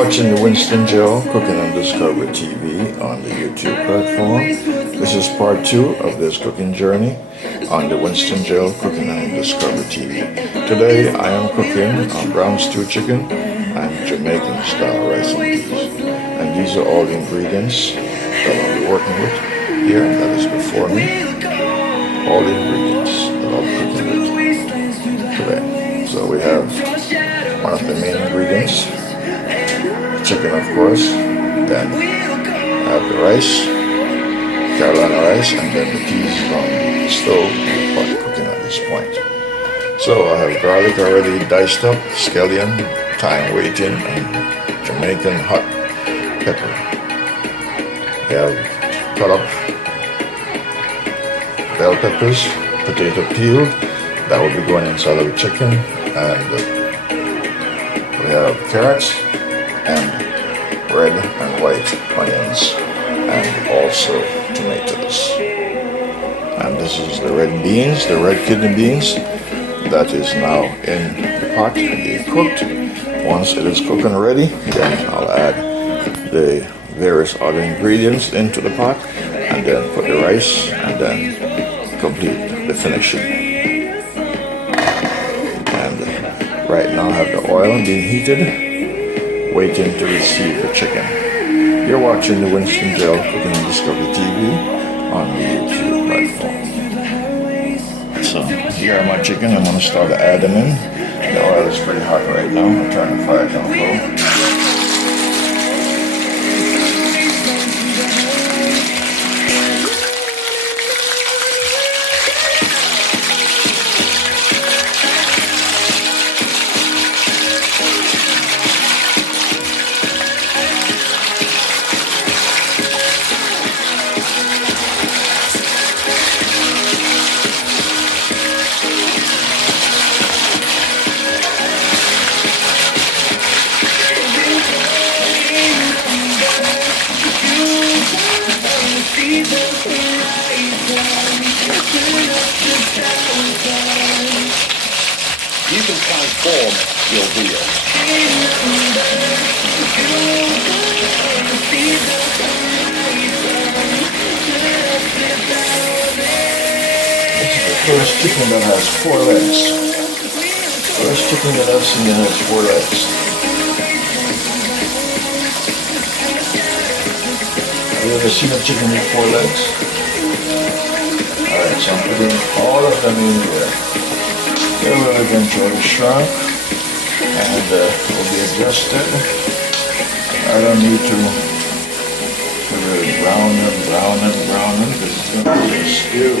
watching the Winston Joe Cooking and Discovery TV on the YouTube platform. This is part 2 of this cooking journey on the Winston Joe Cooking and Discovery TV. Today I am cooking brown stew chicken and Jamaican style rice and peas. And these are all the ingredients that I'll be working with here. That is before me. All the ingredients that I'll be cooking with today. So we have one of the main ingredients, chicken of course, then I have the rice, Carolina rice, and then the peas on the stove pot cooking at this point. So I have garlic already diced up, scallion, thyme waiting, and Jamaican hot pepper. We have cut up bell peppers, potato peeled, that will be going inside of the chicken, and we have carrots and red and white onions, and also tomatoes. And this is the red beans, the red kidney beans, that is now in the pot being cooked. Once it is cooked and ready, then I'll add the various other ingredients into the pot, and then put the rice, and then complete the finishing. And right now I have the oil being heated, waiting to receive the chicken. You're watching the Winston Joe Cooking and Discovery TV on the YouTube platform. So here are my chicken. I'm going to start to add them in. The oil is pretty hot right now. I'm turning the fire down low. You can transform your wheel. This is the first chicken that has 4 legs. First chicken that I've seen that has 4 legs. Have you ever seen a chicken with 4 legs? Alright, so I'm putting all of them in there. They will eventually shrunk and will be adjusted. I don't need to really brown them because it's going to be a stew.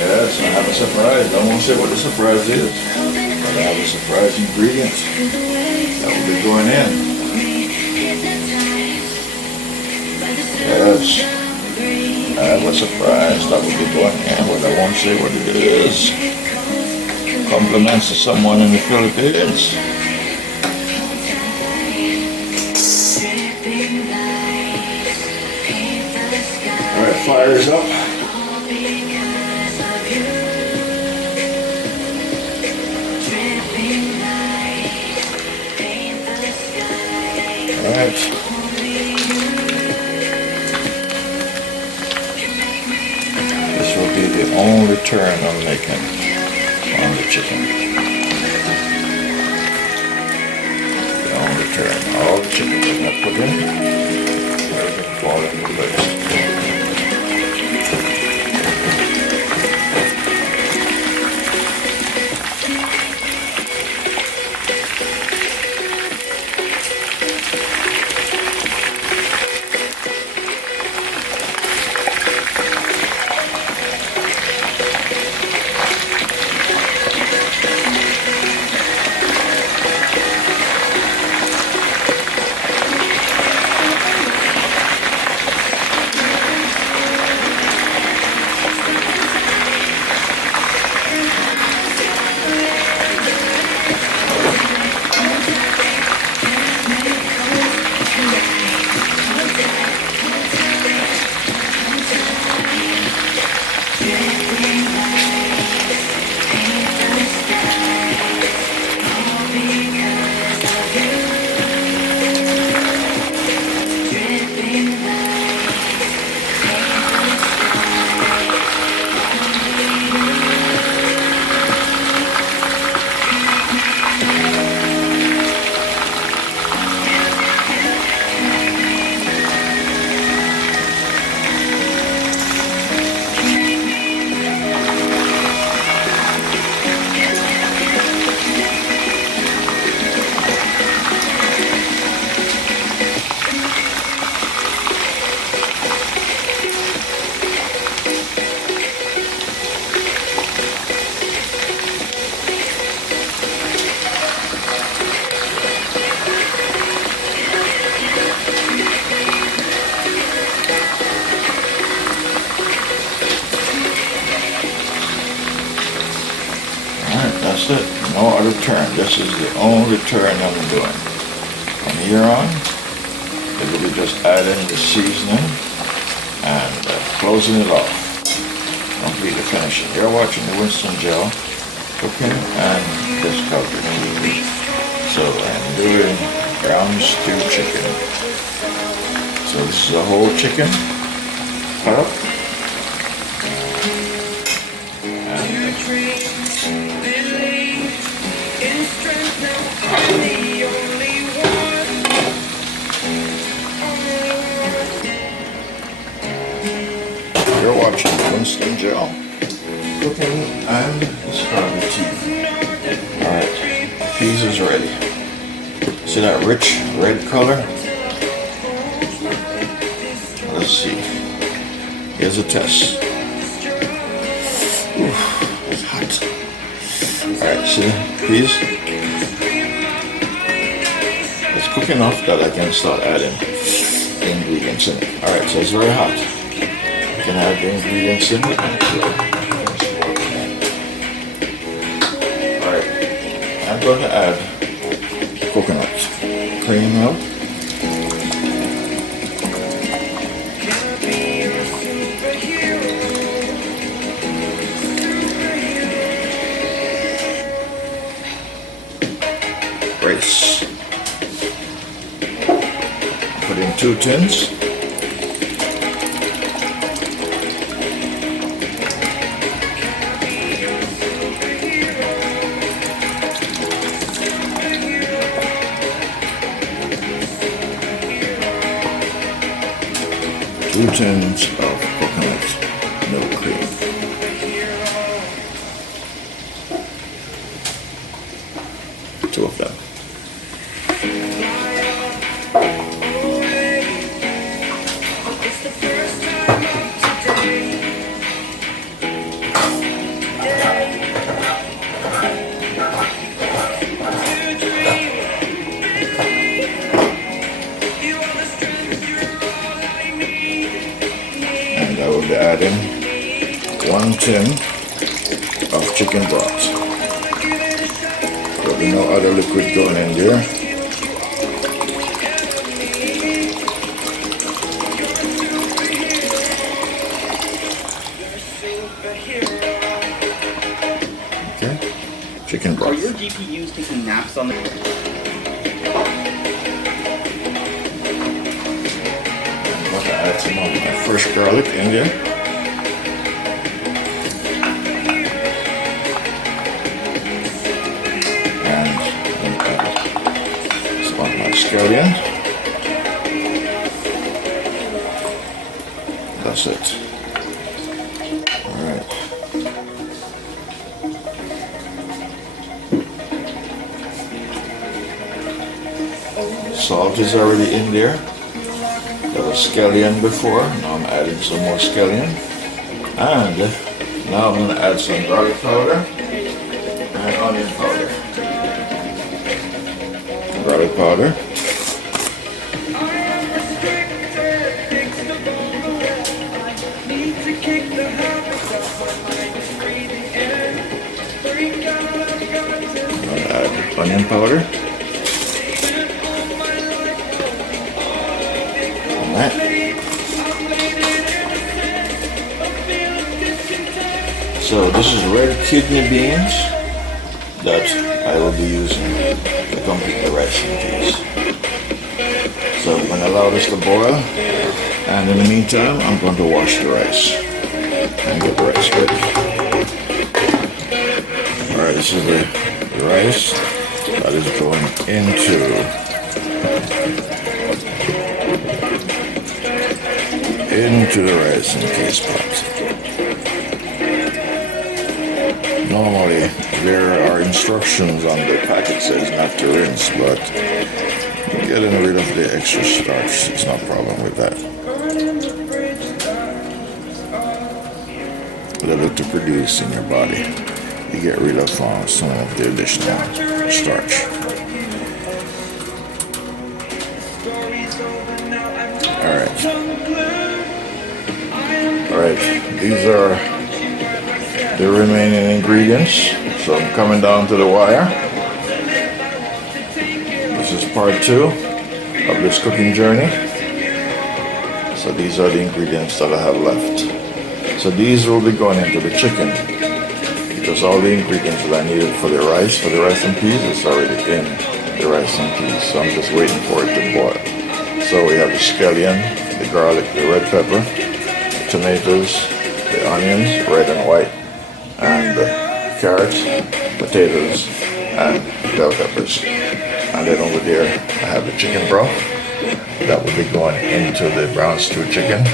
Yes, I have a surprise. I won't say what the surprise is, but I have a surprise ingredient that will be going in. Yes, I have a surprise that will be going in, but I won't say what it is. Compliments to someone in the Philippines. Alright, fire is up. Alright. This will be the only turn I'm making on the chicken. The only turn. All the chicken that I put in, everything fall into place. turn. This is the only turn I'm doing. From here on, it will be just adding the seasoning and closing it off. Completely finishing. You're watching the Winston Gel Cooking and Discovery TV. So I'm doing brown stew chicken. So this is a whole chicken cut up. You're watching Winston Gel Cooking and Discovery TV. Alright, peas is ready. See that rich red color? Let's see. Here's a test. Ooh, it's hot. Alright, see peas? It's cooking enough that I can start adding the ingredients in it. Alright, so it's very hot. You can add the ingredients in it. Alright, I'm going to add coconut cream milk. Rice. Put in 2 tins. Two tins of coconut milk cream. Two of them. And I will be adding 1 tin of chicken broth. There'll be no other liquid going in there. Okay, chicken broth. Are your GPUs taking naps on the... I'm going to add some of my fresh garlic in there. Scallion. That's it. Alright. Salt is already in there. There was scallion before. Now I'm adding some more scallion. And now I'm going to add some garlic powder and onion powder. Garlic powder. Add onion powder. So this is red kidney beans that I will be using to complete the rice and peas. So I'm going to allow this to boil, and in the meantime I'm going to wash the rice and get the rice ready. Alright, this is the rice that is going into the rice and case pot. Normally there are instructions on the packet says not to rinse, but getting rid of the extra starch is no problem with that. Little to produce in your body, you get rid of some of the additional starch. Alright, these are the remaining ingredients. So I'm coming down to the wire. This is part 2 of this cooking journey. So these are the ingredients that I have left. So these will be going into the chicken because all the ingredients that I needed for the rice and peas is already in the rice and peas. So I'm just waiting for it to boil. So we have the scallion, the garlic, the red pepper, the tomatoes, the onions, red and white, and the carrots, potatoes, and bell peppers. And then over there I have the chicken broth that will be going into the brown stew chicken,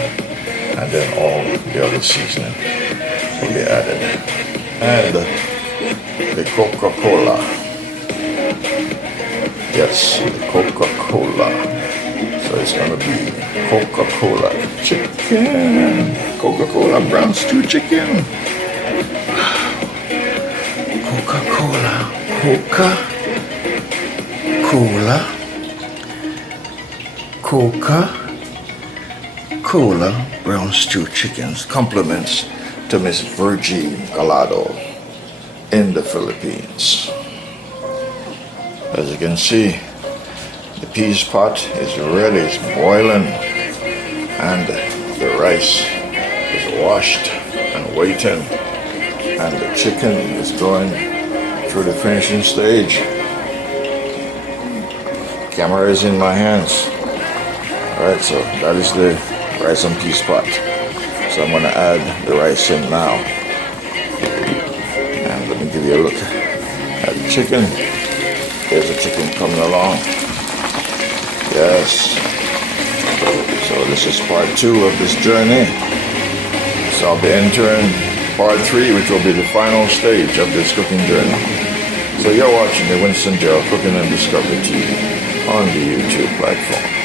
and then all the other seasoning will be added. And the CoCo CoLa. Yes, the CoCo CoLa. So it's gonna be CoCo CoLa chicken. CoCo CoLa brown stew chicken. CoCo CoLa. CoCo CoLa. CoCo CoLa brown stew chickens. Compliments to Miss Virgie Galado in the Philippines. As you can see, the peas pot is ready, it's boiling, and the rice is washed and waiting, and the chicken is going through the finishing stage. Camera is in my hands. Alright, so that is the rice and peas pot. So I'm gonna add the rice in now. And let me give you a look at the chicken. There's the chicken coming along. Yes. So this is part 2 of this journey. So I'll be entering part 3, which will be the final stage of this cooking journey. So you're watching the Winston Gerald Cooking and Discovery TV on the YouTube platform.